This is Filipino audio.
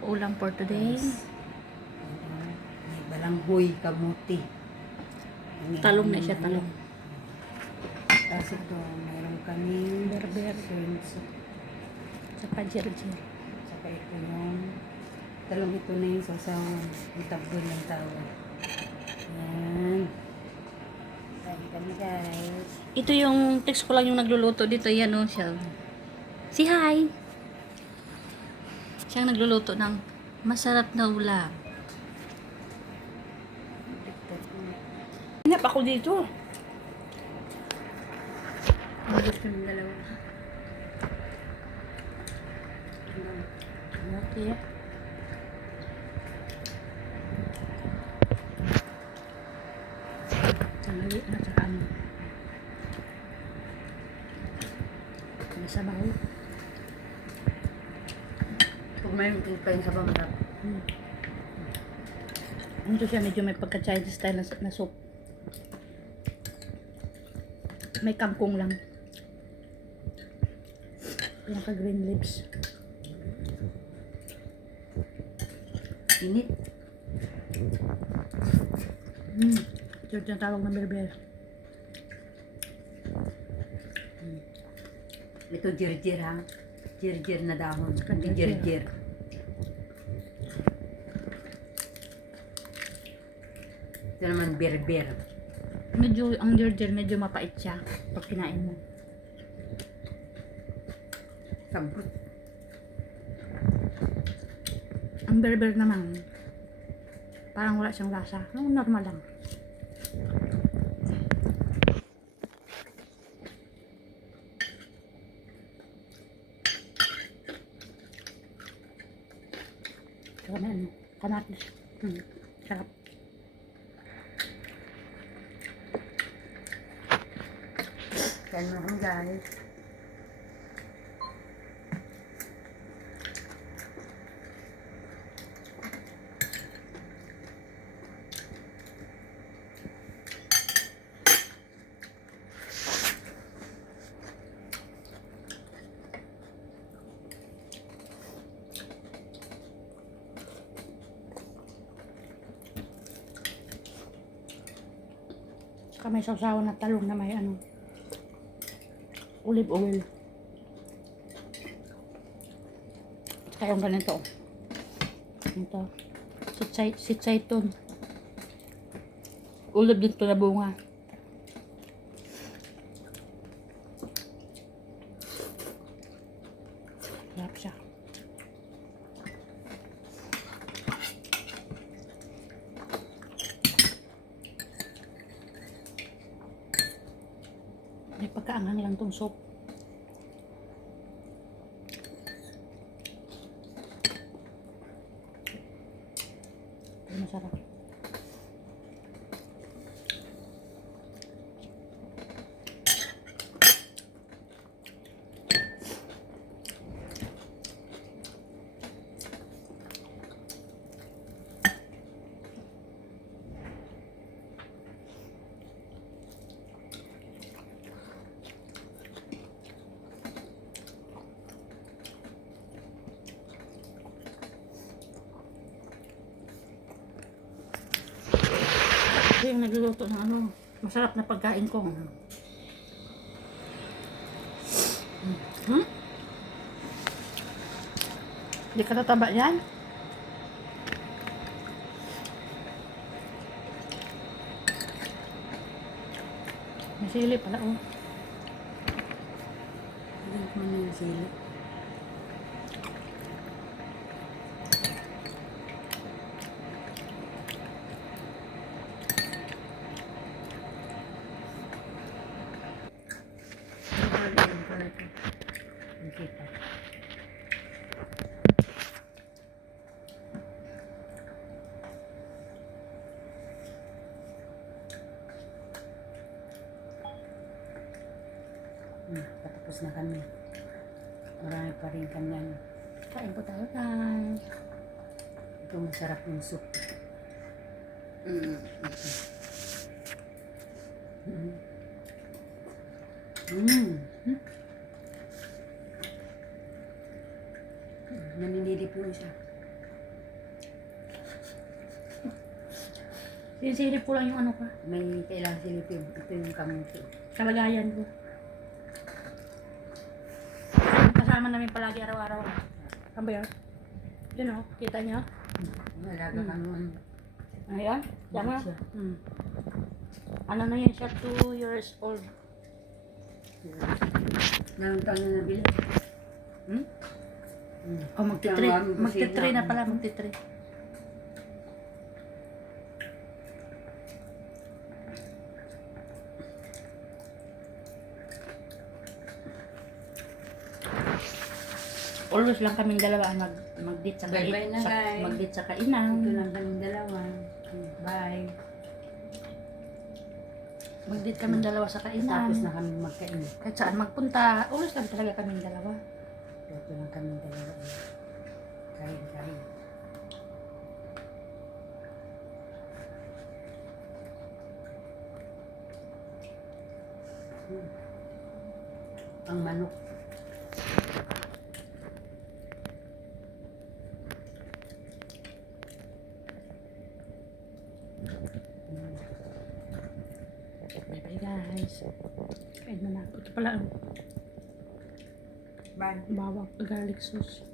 Ulam for today. May balanghoy, kamuti. Talong na siya, talong. Tapos ito, mayroon kaming Berber. shrimp soup. Saka jirjir. Saka ito yung talong ito na yung sasawan. Yung tabon ng tawag. Yan. Kain kami guys. Ito yung text ko lang yung nagluluto dito. Yan o siya. Si hi! Siyang nagluluto ng masarap na ulam. Hinap ako dito. Gusto ng dalawa. Okay. Tangali at saka ano. May sabaw. Pag may kain sa pamarap. Ito siya, medyo may pagka-Chinese style na soup. May kangkong lang. Pinaka green leaves. Init. Ito yung tawag ng berber. Ito jirjir ha. Jirjir na dahon. Jirjir. Jirjir. Ito naman berber. Medyo, ang jirjir, medyo mapait siya pag kinain mo. Sabot. Ang berber naman, parang wala siyang lasa. Normal lang. Saka may ano, kamatis. Sarap. Kain mo kami guys. Saka may sausawan na talong na may ano, olive oil. Saka yung ganito. Ito. Sitsaiton. Olive dito na bunga. Sarap siya. May pagkaanghang lang tong soup. Ito masarap. Ito yung nagluluto ng ano, masarap na pagkain ko. Hindi ka tataba yan? May sili pala oh. Alam ko na yung sili. Kita. Patapos na kami. Marami pa rin kanyan. Kain po tayo guys. Ito masarap yung soup. Naninilip yung siya. Sinsilip ko lang yung ano ka. May kailangan silipin. Ito yung kamuti. Kalagayan ko. Kasama namin palagi araw-araw. Ano ba yun? Yun o, kita niyo? Malaga ka naman. Ayan, tama. Siya. Ano na yun siya, 2 years old. Meron tayo na nabili. Oh, magti-3 na pala, magti-3. Always lang kaming dalawa ang mag-date sa Bye-bye na, guys. mag-date sa kainan. Ito lang kaming dalawa. Bye. Mag-date kaming dalawa sa kainan. Tapos na kami magkain. Kahit saan magpunta, always lang talaga kaming dalawa. Ito lang kaming dalawa. Kain. Ang manok. Bye-bye guys. Kain na na. Ito pala ang Bye. bawang garlic sauce.